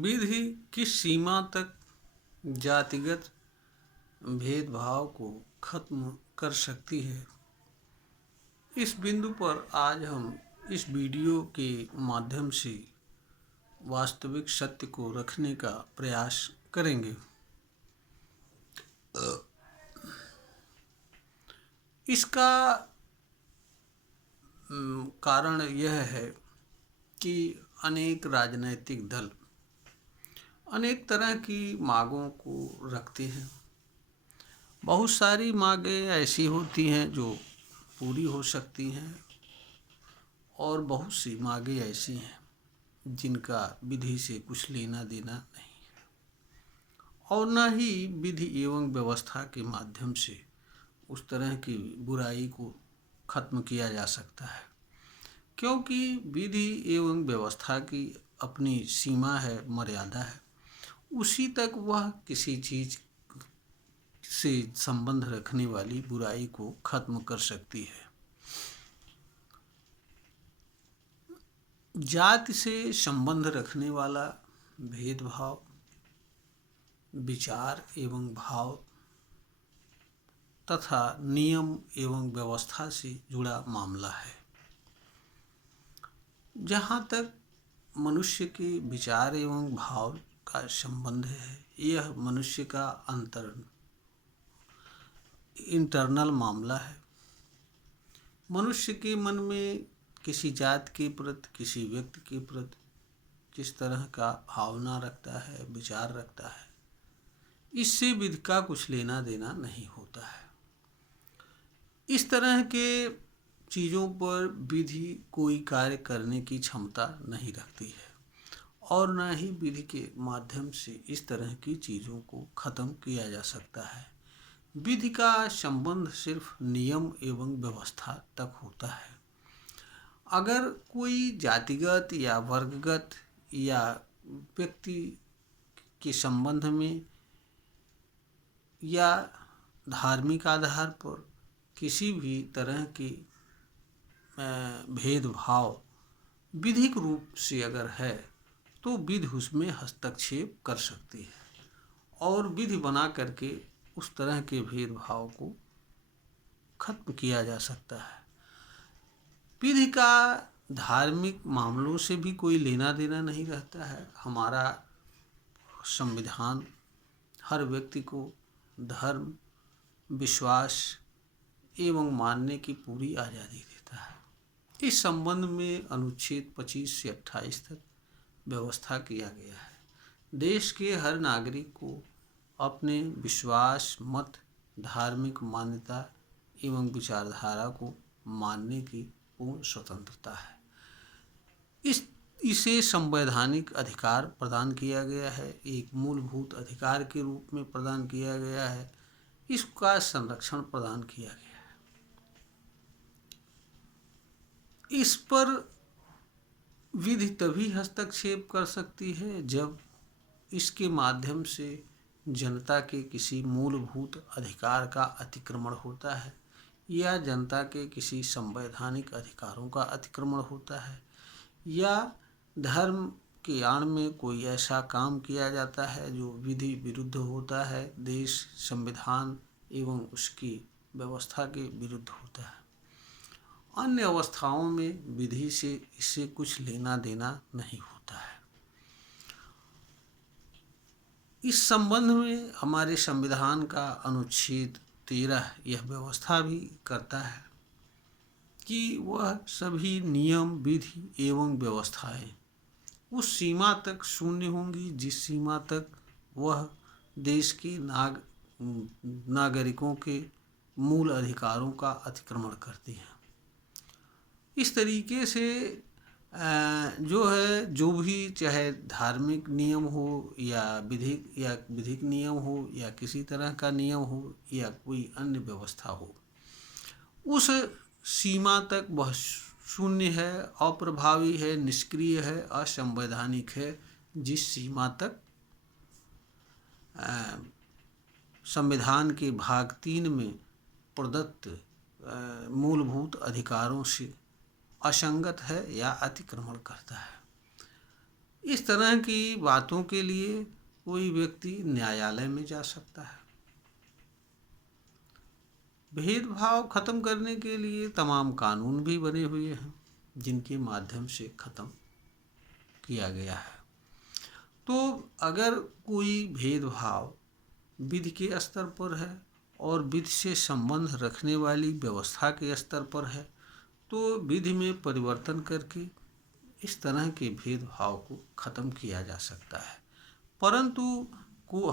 विधि किस सीमा तक जातिगत भेदभाव को खत्म कर सकती है, इस बिंदु पर आज हम इस वीडियो के माध्यम से वास्तविक सत्य को रखने का प्रयास करेंगे। इसका कारण यह है कि अनेक राजनैतिक दल अनेक तरह की मांगों को रखते हैं। बहुत सारी मांगें ऐसी होती हैं जो पूरी हो सकती हैं और बहुत सी मांगें ऐसी हैं जिनका विधि से कुछ लेना देना नहीं और न ही विधि एवं व्यवस्था के माध्यम से उस तरह की बुराई को खत्म किया जा सकता है, क्योंकि विधि एवं व्यवस्था की अपनी सीमा है, मर्यादा है। उसी तक वह किसी चीज़ से संबंध रखने वाली बुराई को खत्म कर सकती है। जाति से संबंध रखने वाला भेदभाव विचार एवं भाव तथा नियम एवं व्यवस्था से जुड़ा मामला है। जहाँ तक मनुष्य के विचार एवं भाव का संबंध है, यह मनुष्य का इंटरनल मामला है। मनुष्य के मन में किसी जाति के प्रति, किसी व्यक्ति के प्रति किस तरह का भावना रखता है, विचार रखता है, इससे विधि का कुछ लेना देना नहीं होता है। इस तरह के चीज़ों पर विधि कोई कार्य करने की क्षमता नहीं रखती है और न ही विधि के माध्यम से इस तरह की चीज़ों को खत्म किया जा सकता है। विधि का संबंध सिर्फ नियम एवं व्यवस्था तक होता है। अगर कोई जातिगत या वर्गगत या व्यक्ति के संबंध में या धार्मिक आधार पर किसी भी तरह की भेदभाव विधिक रूप से अगर है, तो विधि उसमें हस्तक्षेप कर सकती है और विधि बना करके उस तरह के भेदभाव को खत्म किया जा सकता है। विधि का धार्मिक मामलों से भी कोई लेना देना नहीं रहता है। हमारा संविधान हर व्यक्ति को धर्म, विश्वास एवं मानने की पूरी आज़ादी देता है। इस संबंध में अनुच्छेद 25 से 28 तक व्यवस्था किया गया है। देश के हर नागरिक को अपने विश्वास, मत, धार्मिक मान्यता एवं विचारधारा को मानने की पूर्ण स्वतंत्रता है। इसे संवैधानिक अधिकार प्रदान किया गया है, एक मूलभूत अधिकार के रूप में प्रदान किया गया है। इसका संरक्षण प्रदान किया गया है। इस पर विधि तभी हस्तक्षेप कर सकती है जब इसके माध्यम से जनता के किसी मूलभूत अधिकार का अतिक्रमण होता है या जनता के किसी संवैधानिक अधिकारों का अतिक्रमण होता है या धर्म के आड़ में कोई ऐसा काम किया जाता है जो विधि विरुद्ध होता है, देश, संविधान एवं उसकी व्यवस्था के विरुद्ध होता है। अन्य अवस्थाओं में विधि से इससे कुछ लेना देना नहीं होता है। इस संबंध में हमारे संविधान का अनुच्छेद 13 यह व्यवस्था भी करता है कि वह सभी नियम, विधि एवं व्यवस्थाएं उस सीमा तक शून्य होंगी जिस सीमा तक वह देश के नागरिकों के मूल अधिकारों का अतिक्रमण करती हैं। इस तरीके से जो भी चाहे धार्मिक नियम हो या विधिक नियम हो या किसी तरह का नियम हो या कोई अन्य व्यवस्था हो, उस सीमा तक वह शून्य है, अप्रभावी है, निष्क्रिय है, असंवैधानिक है, जिस सीमा तक संविधान के भाग 3 में प्रदत्त मूलभूत अधिकारों से असंगत है या अतिक्रमण करता है। इस तरह की बातों के लिए कोई व्यक्ति न्यायालय में जा सकता है। भेदभाव खत्म करने के लिए तमाम कानून भी बने हुए हैं जिनके माध्यम से खत्म किया गया है। तो अगर कोई भेदभाव विधि के स्तर पर है और विधि से संबंध रखने वाली व्यवस्था के स्तर पर है, तो विधि में परिवर्तन करके इस तरह के भेदभाव को खत्म किया जा सकता है। परंतु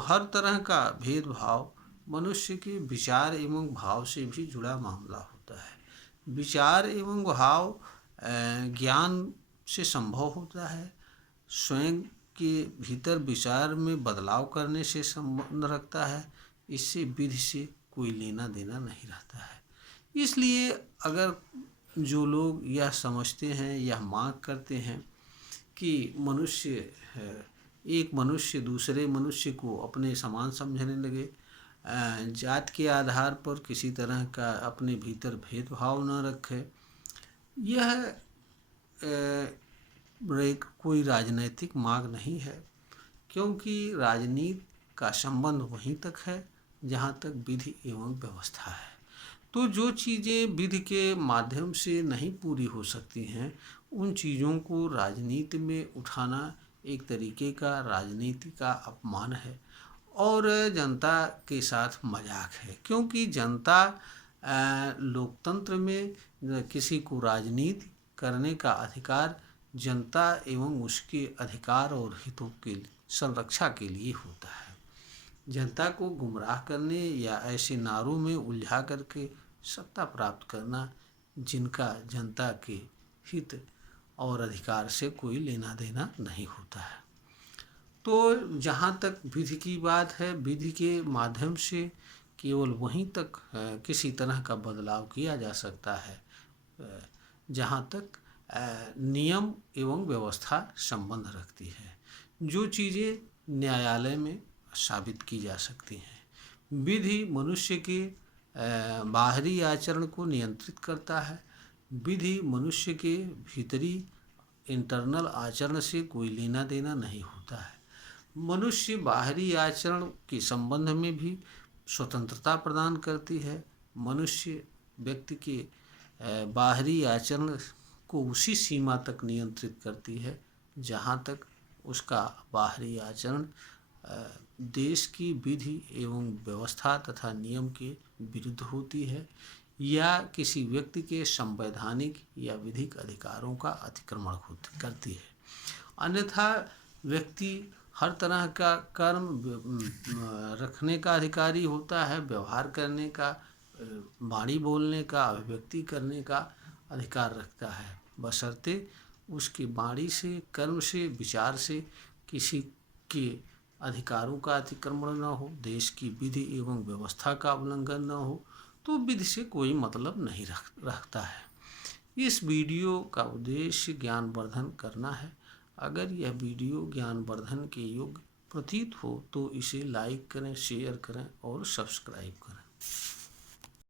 हर तरह का भेदभाव मनुष्य के विचार एवं भाव से भी जुड़ा मामला होता है। विचार एवं भाव ज्ञान से संभव होता है, स्वयं के भीतर विचार में बदलाव करने से संबंध रखता है। इससे विधि से कोई लेना देना नहीं रहता है। इसलिए अगर जो लोग यह समझते हैं, यह मांग करते हैं कि एक मनुष्य दूसरे मनुष्य को अपने समान समझने लगे, जात के आधार पर किसी तरह का अपने भीतर भेदभाव न रखे, यह कोई राजनैतिक मांग नहीं है। क्योंकि राजनीति का संबंध वहीं तक है जहाँ तक विधि एवं व्यवस्था है। तो जो चीज़ें विधि के माध्यम से नहीं पूरी हो सकती हैं, उन चीज़ों को राजनीति में उठाना एक तरीके का राजनीति का अपमान है और जनता के साथ मजाक है। क्योंकि जनता लोकतंत्र में किसी को राजनीति करने का अधिकार जनता एवं उसके अधिकार और हितों के संरक्षा के लिए होता है। जनता को गुमराह करने या ऐसे नारों में उलझा करके सत्ता प्राप्त करना जिनका जनता के हित और अधिकार से कोई लेना देना नहीं होता है। तो जहाँ तक विधि की बात है, विधि के माध्यम से केवल वहीं तक किसी तरह का बदलाव किया जा सकता है जहाँ तक नियम एवं व्यवस्था संबंध रखती है, जो चीज़ें न्यायालय में साबित की जा सकती हैं। विधि मनुष्य के बाहरी आचरण को नियंत्रित करता है। विधि मनुष्य के भीतरी इंटरनल आचरण से कोई लेना देना नहीं होता है। मनुष्य बाहरी आचरण के संबंध में भी स्वतंत्रता प्रदान करती है। मनुष्य व्यक्ति के बाहरी आचरण को उसी सीमा तक नियंत्रित करती है जहाँ तक उसका बाहरी आचरण देश की विधि एवं व्यवस्था तथा नियम के विरुद्ध होती है या किसी व्यक्ति के संवैधानिक या विधिक अधिकारों का अतिक्रमण करती है। अन्यथा व्यक्ति हर तरह का कर्म रखने का अधिकारी होता है, व्यवहार करने का, वाणी बोलने का, अभिव्यक्ति करने का अधिकार रखता है, बशर्ते उसकी वाणी से, कर्म से, विचार से किसी के अधिकारों का अतिक्रमण न हो, देश की विधि एवं व्यवस्था का उल्लंघन न हो, तो विधि से कोई मतलब नहीं रखता है। इस वीडियो का उद्देश्य ज्ञानवर्धन करना है। अगर यह वीडियो ज्ञानवर्धन के योग्य प्रतीत हो तो इसे लाइक करें, शेयर करें और सब्सक्राइब करें।